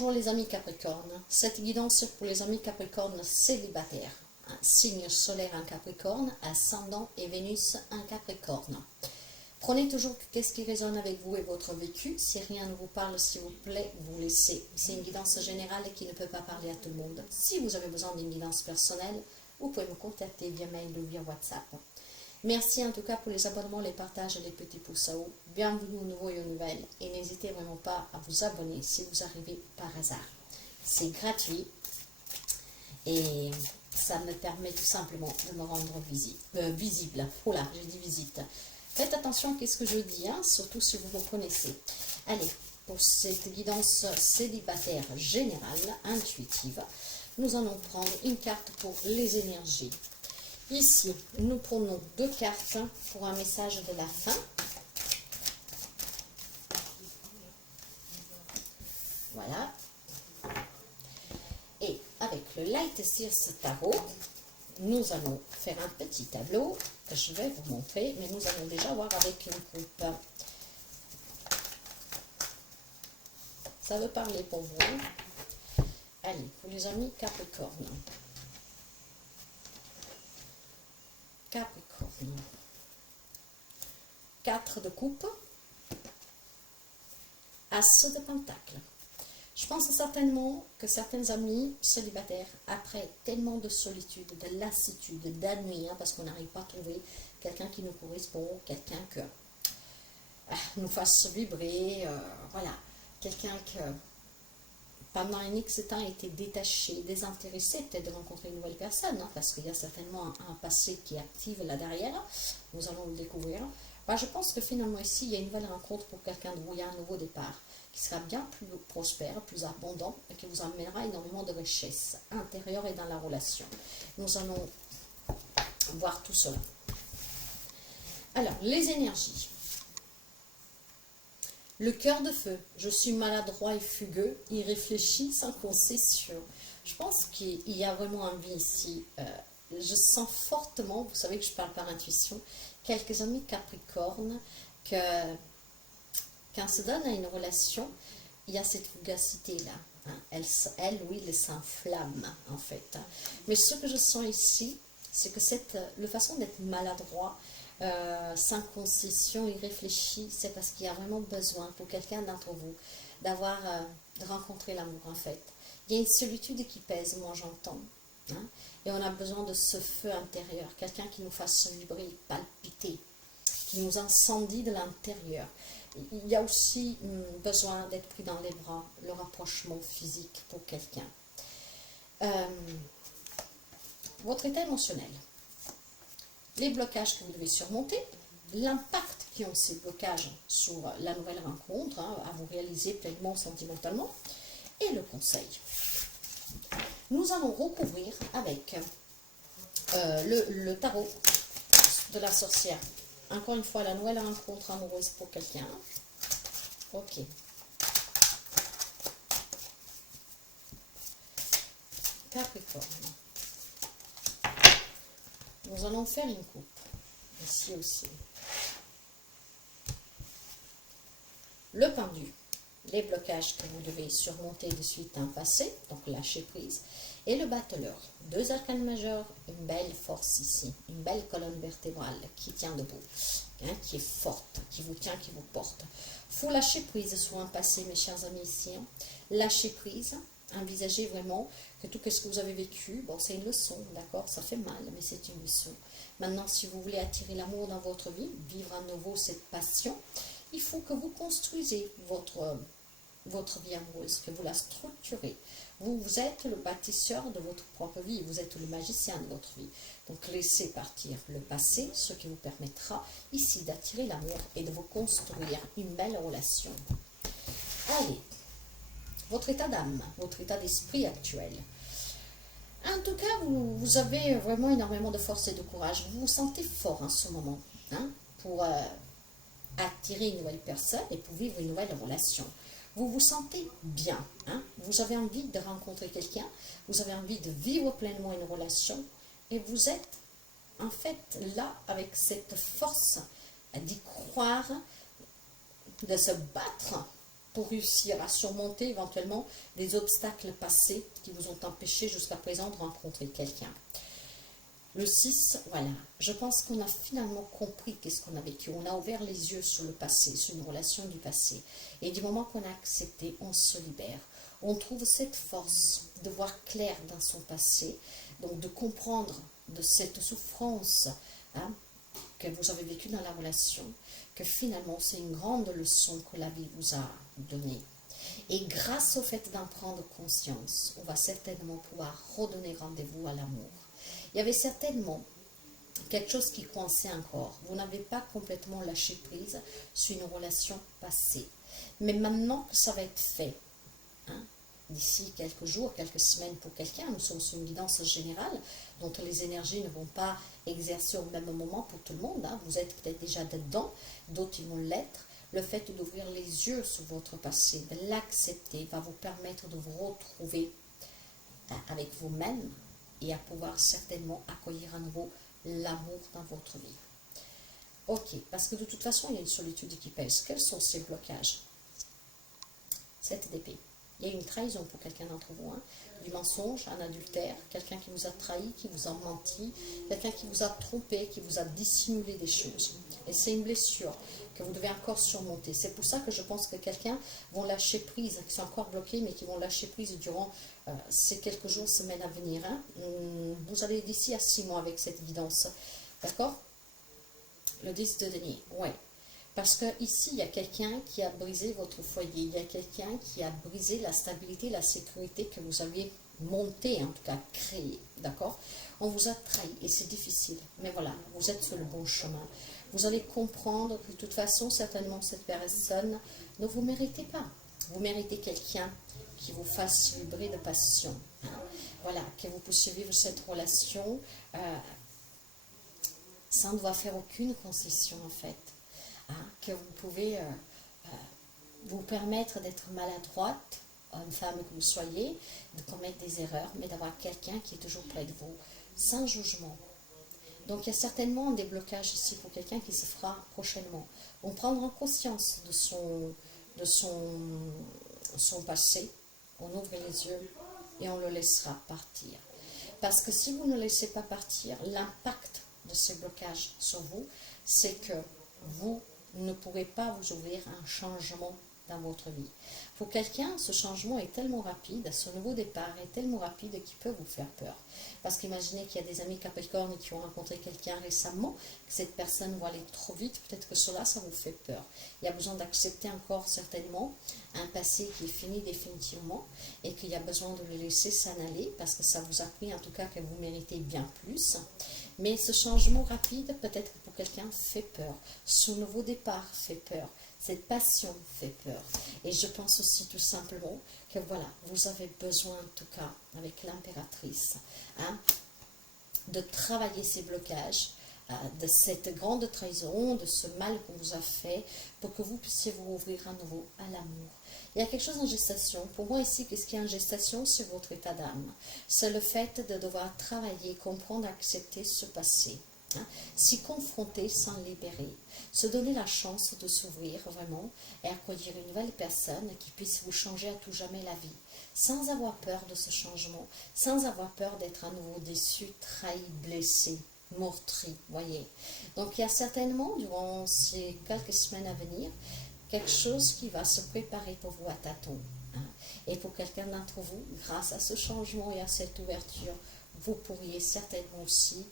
Bonjour les amis Capricorne, cette guidance pour les amis Capricorne célibataires, un signe solaire en Capricorne, ascendant et Vénus en Capricorne. Prenez toujours qu'est-ce qui résonne avec vous et votre vécu. Si rien ne vous parle, s'il vous plaît, vous laissez. C'est une guidance générale qui ne peut pas parler à tout le monde. Si vous avez besoin d'une guidance personnelle, vous pouvez me contacter via mail ou via WhatsApp. Merci en tout cas pour les abonnements, les partages et les petits pouces à haut. Bienvenue aux nouveaux et aux nouvelles. Et n'hésitez vraiment pas à vous abonner si vous arrivez par hasard. C'est gratuit et ça me permet tout simplement de me rendre visible. Voilà, j'ai dit visite. Faites attention à ce que je dis, hein, surtout si vous me connaissez. Allez, pour cette guidance célibataire générale, intuitive, nous allons prendre une carte pour les énergies. Ici, nous prenons 2 cartes pour un message de la fin. Voilà. Et avec le Light Seers Tarot, nous allons faire un petit tableau que je vais vous montrer, mais nous allons déjà voir avec une coupe. Ça veut parler pour vous. Allez, pour les amis Capricorne. Capricorne. 4 de coupe. As de pentacle. Je pense certainement que certains amis célibataires, après tellement de solitude, de lassitude, d'ennui, hein, parce qu'on n'arrive pas à trouver quelqu'un qui nous correspond, quelqu'un que nous fasse vibrer, voilà, quelqu'un que pendant un X temps a été détaché, désintéressé, peut-être de rencontrer une nouvelle personne, hein, parce qu'il y a certainement un passé qui est actif là derrière, nous allons le découvrir. Ben, je pense que finalement ici, il y a une nouvelle rencontre pour quelqu'un de vous, il y a un nouveau départ, qui sera bien plus prospère, plus abondant, et qui vous amènera énormément de richesse intérieure et dans la relation. Nous allons voir tout cela. Alors, les énergies. Le cœur de feu, je suis maladroit et fugueux, irréfléchi, sans concession. Je pense qu'il y a vraiment envie ici. Je sens fortement, vous savez que je parle par intuition, quelques amis Capricorne, que quand on se donne à une relation, il y a cette fugacité-là. Hein. Oui, elle s'enflamme en fait. Hein. Mais ce que je sens ici, c'est que la façon d'être maladroit, sans concession, irréfléchi, c'est parce qu'il y a vraiment besoin pour quelqu'un d'entre vous de rencontrer l'amour en fait. Il y a une solitude qui pèse, moi j'entends. Hein, et on a besoin de ce feu intérieur, quelqu'un qui nous fasse vibrer, palpiter, qui nous incendie de l'intérieur. Il y a aussi besoin d'être pris dans les bras, le rapprochement physique pour quelqu'un. Votre état émotionnel. Les blocages que vous devez surmonter, l'impact qu'ont ces blocages sur la nouvelle rencontre, hein, à vous réaliser pleinement sentimentalement, et le conseil. Nous allons recouvrir avec le tarot de la sorcière. Encore une fois, la nouvelle rencontre amoureuse pour quelqu'un. Ok. Capricorne. Nous allons faire une coupe, ici aussi. Le pendu, les blocages que vous devez surmonter de suite un passé, donc lâcher prise. Et le battleur, 2 arcanes majeurs, une belle force ici, une belle colonne vertébrale qui tient debout, hein, qui est forte, qui vous tient, qui vous porte. Il faut lâcher prise sur un passé, mes chers amis ici. Hein. Lâcher prise. Envisagez vraiment que tout ce que vous avez vécu, bon, c'est une leçon, d'accord, ça fait mal, mais c'est une leçon. Maintenant, si vous voulez attirer l'amour dans votre vie, vivre à nouveau cette passion, il faut que vous construisez votre vie amoureuse, que vous la structurez. Vous êtes le bâtisseur de votre propre vie, vous êtes le magicien de votre vie. Donc, laissez partir le passé, ce qui vous permettra ici d'attirer l'amour et de vous construire une belle relation. Allez. Votre état d'âme, votre état d'esprit actuel. En tout cas, vous avez vraiment énormément de force et de courage. Vous vous sentez fort en ce moment, hein, pour attirer une nouvelle personne et pour vivre une nouvelle relation. Vous vous sentez bien. Hein, vous avez envie de rencontrer quelqu'un. Vous avez envie de vivre pleinement une relation. Et vous êtes en fait là avec cette force d'y croire, de se battre pour réussir à surmonter éventuellement les obstacles passés qui vous ont empêché jusqu'à présent de rencontrer quelqu'un. Le 6, voilà, je pense qu'on a finalement compris qu'est-ce qu'on a vécu. On a ouvert les yeux sur le passé, sur une relation du passé. Et du moment qu'on a accepté, on se libère. On trouve cette force de voir clair dans son passé, donc de comprendre de cette souffrance hein, que vous avez vécue dans la relation, que finalement c'est une grande leçon que la vie vous a donnée. Et grâce au fait d'en prendre conscience, on va certainement pouvoir redonner rendez-vous à l'amour. Il y avait certainement quelque chose qui coinçait encore. Vous n'avez pas complètement lâché prise sur une relation passée. Mais maintenant que ça va être fait, hein, d'ici quelques jours, quelques semaines pour quelqu'un, nous sommes sur une guidance générale, dont les énergies ne vont pas exercer au même moment pour tout le monde. Hein. Vous êtes peut-être déjà dedans, d'autres ils vont l'être. Le fait d'ouvrir les yeux sur votre passé, de l'accepter, va vous permettre de vous retrouver avec vous-même et à pouvoir certainement accueillir à nouveau l'amour dans votre vie. Ok, parce que de toute façon, il y a une solitude qui pèse. Quels sont ces blocages? 7 d'épée. Il y a une trahison pour quelqu'un d'entre vous, hein, du mensonge, un adultère, quelqu'un qui vous a trahi, qui vous a menti, quelqu'un qui vous a trompé, qui vous a dissimulé des choses. Et c'est une blessure que vous devez encore surmonter. C'est pour ça que je pense que quelqu'un vont lâcher prise, qui sont encore bloqués, mais qui vont lâcher prise durant ces quelques jours, semaines à venir. Hein. Vous allez d'ici à 6 mois avec cette guidance. D'accord? Le 10 de denier, ouais. Parce que ici, il y a quelqu'un qui a brisé votre foyer. Il y a quelqu'un qui a brisé la stabilité, la sécurité que vous aviez montée, en tout cas créée. D'accord? On vous a trahi et c'est difficile. Mais voilà, vous êtes sur le bon chemin. Vous allez comprendre que de toute façon, certainement, cette personne ne vous méritez pas. Vous méritez quelqu'un qui vous fasse vibrer de passion. Hein? Voilà, que vous puissiez vivre cette relation sans devoir faire aucune concession, en fait. Hein, que vous pouvez vous permettre d'être maladroite, une femme que vous soyez, de commettre des erreurs, mais d'avoir quelqu'un qui est toujours près de vous, sans jugement. Donc il y a certainement des blocages ici pour quelqu'un qui se fera prochainement. On prendra conscience de son passé, on ouvre les yeux et on le laissera partir. Parce que si vous ne laissez pas partir, l'impact de ces blocages sur vous, c'est que vous ne pourrez pas vous ouvrir à un changement dans votre vie. Pour quelqu'un, ce changement est tellement rapide, ce nouveau départ est tellement rapide qu'il peut vous faire peur. Parce qu'imaginez qu'il y a des amis Capricorne qui ont rencontré quelqu'un récemment, que cette personne va aller trop vite, peut-être que cela, ça vous fait peur. Il y a besoin d'accepter encore certainement un passé qui est fini définitivement et qu'il y a besoin de le laisser s'en aller parce que ça vous a pris en tout cas que vous méritez bien plus. Mais ce changement rapide, peut-être que pour quelqu'un, fait peur. Ce nouveau départ fait peur. Cette passion fait peur. Et je pense aussi tout simplement que voilà, vous avez besoin en tout cas, avec l'impératrice, hein, de travailler ces blocages, de cette grande trahison, de ce mal qu'on vous a fait, pour que vous puissiez vous ouvrir à nouveau à l'amour. Il y a quelque chose en gestation. Pour moi ici, qu'est-ce qui est en gestation? C'est votre état d'âme. C'est le fait de devoir travailler, comprendre, accepter ce passé. Hein, s'y confronter sans libérer, se donner la chance de s'ouvrir vraiment et accueillir une nouvelle personne qui puisse vous changer à tout jamais la vie, sans avoir peur de ce changement, sans avoir peur d'être à nouveau déçu, trahi, blessé, meurtri, voyez. Donc il y a certainement durant ces quelques semaines à venir quelque chose qui va se préparer pour vous à tâtons. Hein. Et pour quelqu'un d'entre vous, grâce à ce changement et à cette ouverture, vous pourriez certainement aussi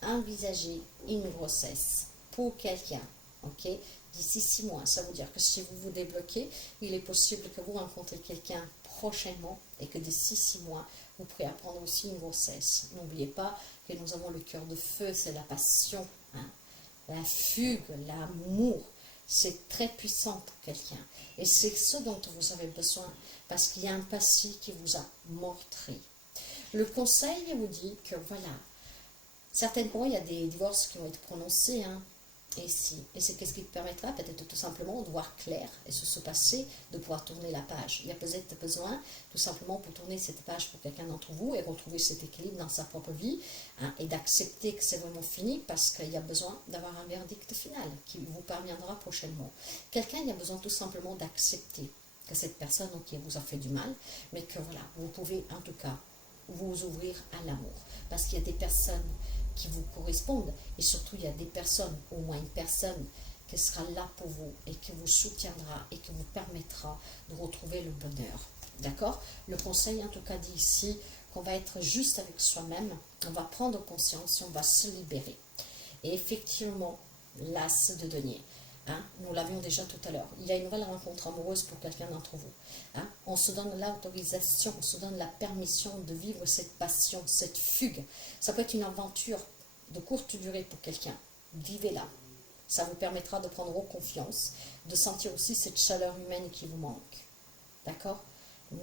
envisager une grossesse pour quelqu'un, ok, d'ici 6 mois. Ça veut dire que si vous vous débloquez, il est possible que vous rencontrez quelqu'un prochainement et que d'ici 6 mois, vous pourrez apprendre aussi une grossesse. N'oubliez pas que nous avons le cœur de feu, c'est la passion, hein, la fugue, l'amour. C'est très puissant pour quelqu'un. Et c'est ce dont vous avez besoin parce qu'il y a un passé qui vous a meurtri. Le conseil vous dit que voilà, certainement, il y a des divorces qui vont être prononcés, hein, ici. Et c'est qu'est-ce qui te permettra peut-être tout simplement de voir clair et se passer, de pouvoir tourner la page. Il y a peut-être besoin tout simplement pour tourner cette page pour quelqu'un d'entre vous et retrouver cet équilibre dans sa propre vie, hein, et d'accepter que c'est vraiment fini parce qu'il y a besoin d'avoir un verdict final qui vous parviendra prochainement. Quelqu'un, il y a besoin tout simplement d'accepter que cette personne qui vous a fait du mal, mais que voilà, vous pouvez en tout cas vous ouvrir à l'amour. Parce qu'il y a des personnes qui vous correspondent et surtout il y a des personnes, au moins une personne qui sera là pour vous et qui vous soutiendra et qui vous permettra de retrouver le bonheur. D'accord? Le conseil en tout cas dit ici qu'on va être juste avec soi-même, on va prendre conscience et on va se libérer. Et effectivement, l'as de denier. Hein, nous l'avions déjà tout à l'heure. Il y a une nouvelle rencontre amoureuse pour quelqu'un d'entre vous. Hein, on se donne l'autorisation, on se donne la permission de vivre cette passion, cette fugue. Ça peut être une aventure de courte durée pour quelqu'un. Vivez-la. Ça vous permettra de prendre confiance, de sentir aussi cette chaleur humaine qui vous manque. D'accord?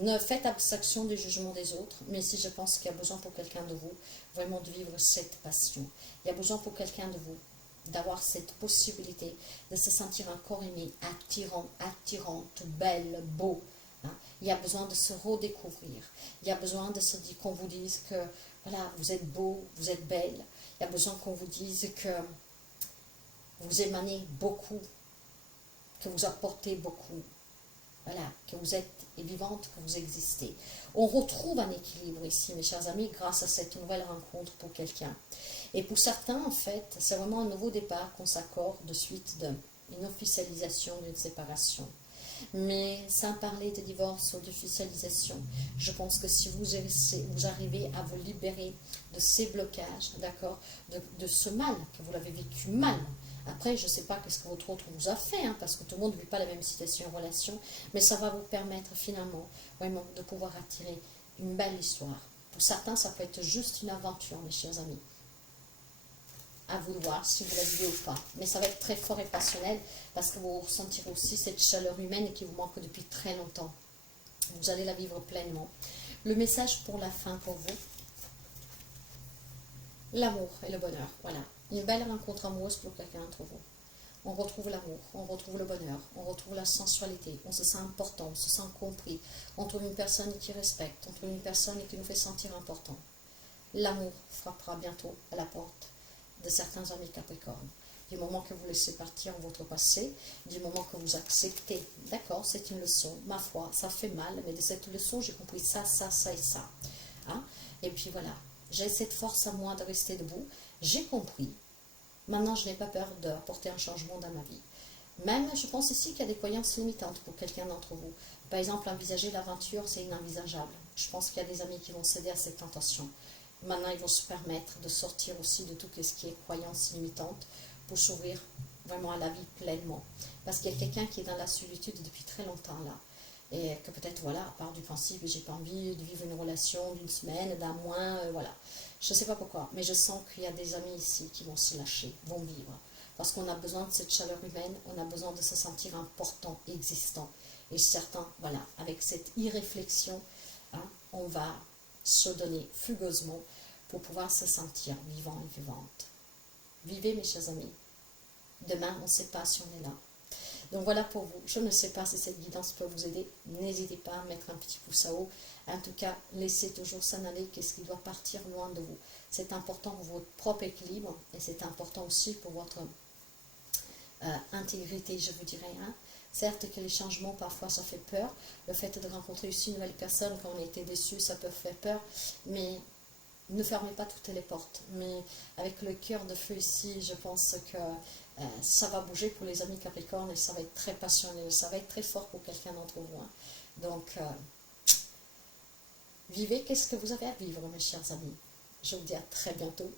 Ne faites abstraction du jugement des autres, mais si je pense qu'il y a besoin pour quelqu'un de vous, vraiment de vivre cette passion. Il y a besoin pour quelqu'un de vous d'avoir cette possibilité de se sentir encore aimé, attirant, attirante, belle, beau. Hein. Il y a besoin de se redécouvrir. Il y a besoin de se dire qu'on vous dise que voilà, vous êtes beau, vous êtes belle. Il y a besoin qu'on vous dise que vous émanez beaucoup, que vous apportez beaucoup. Voilà, que vous êtes vivante, que vous existez. On retrouve un équilibre ici, mes chers amis, grâce à cette nouvelle rencontre pour quelqu'un. Et pour certains, en fait, c'est vraiment un nouveau départ qu'on s'accorde de suite d'une officialisation d'une séparation. Mais sans parler de divorce ou d'officialisation, je pense que si vous arrivez à vous libérer de ces blocages, d'accord, de ce mal, que vous l'avez vécu mal. Après, je ne sais pas qu'est-ce que votre autre vous a fait, hein, parce que tout le monde ne vit pas la même situation en relation, mais ça va vous permettre finalement, vraiment, de pouvoir attirer une belle histoire. Pour certains, ça peut être juste une aventure, mes chers amis. À vous de voir si vous la vivez ou pas. Mais ça va être très fort et passionnel, parce que vous ressentirez aussi cette chaleur humaine qui vous manque depuis très longtemps. Vous allez la vivre pleinement. Le message pour la fin pour vous, l'amour et le bonheur, voilà. Une belle rencontre amoureuse pour quelqu'un d'entre vous. On retrouve l'amour, on retrouve le bonheur, on retrouve la sensualité, on se sent important, on se sent compris. On trouve une personne qui respecte, on trouve une personne qui nous fait sentir important. L'amour frappera bientôt à la porte de certains amis Capricorne. Du moment que vous laissez partir votre passé, du moment que vous acceptez, d'accord, c'est une leçon, ma foi, ça fait mal, mais de cette leçon, j'ai compris ça, ça, ça et ça. Hein? Et puis voilà, j'ai cette force à moi de rester debout, j'ai compris. Maintenant, je n'ai pas peur d'apporter un changement dans ma vie. Même, je pense ici qu'il y a des croyances limitantes pour quelqu'un d'entre vous. Par exemple, envisager l'aventure, c'est inenvisageable. Je pense qu'il y a des amis qui vont céder à cette tentation. Maintenant, ils vont se permettre de sortir aussi de tout ce qui est croyances limitantes pour s'ouvrir vraiment à la vie pleinement. Parce qu'il y a quelqu'un qui est dans la solitude depuis très longtemps là. Et que peut-être, voilà, à part du principe, j'ai pas envie de vivre une relation d'une semaine, d'un mois, voilà. Je ne sais pas pourquoi, mais je sens qu'il y a des amis ici qui vont se lâcher, vont vivre. Parce qu'on a besoin de cette chaleur humaine, on a besoin de se sentir important, existant. Et certains, voilà, avec cette irréflexion, hein, on va se donner fugueusement pour pouvoir se sentir vivant et vivante. Vivez, mes chers amis. Demain, on ne sait pas si on est là. Donc voilà pour vous. Je ne sais pas si cette guidance peut vous aider. N'hésitez pas à mettre un petit pouce à haut. En tout cas, laissez toujours s'en aller. Qu'est-ce qui doit partir loin de vous? C'est important pour votre propre équilibre et c'est important aussi pour votre intégrité, je vous dirais. Hein. Certes que les changements, parfois, ça fait peur. Le fait de rencontrer aussi une nouvelle personne quand on a été déçu, ça peut faire peur. Mais ne fermez pas toutes les portes. Mais avec le cœur de feu ici, je pense que ça va bouger pour les amis Capricorne et ça va être très passionnel. Ça va être très fort pour quelqu'un d'entre vous. Hein. Donc, vivez qu'est-ce que vous avez à vivre, mes chers amis. Je vous dis à très bientôt.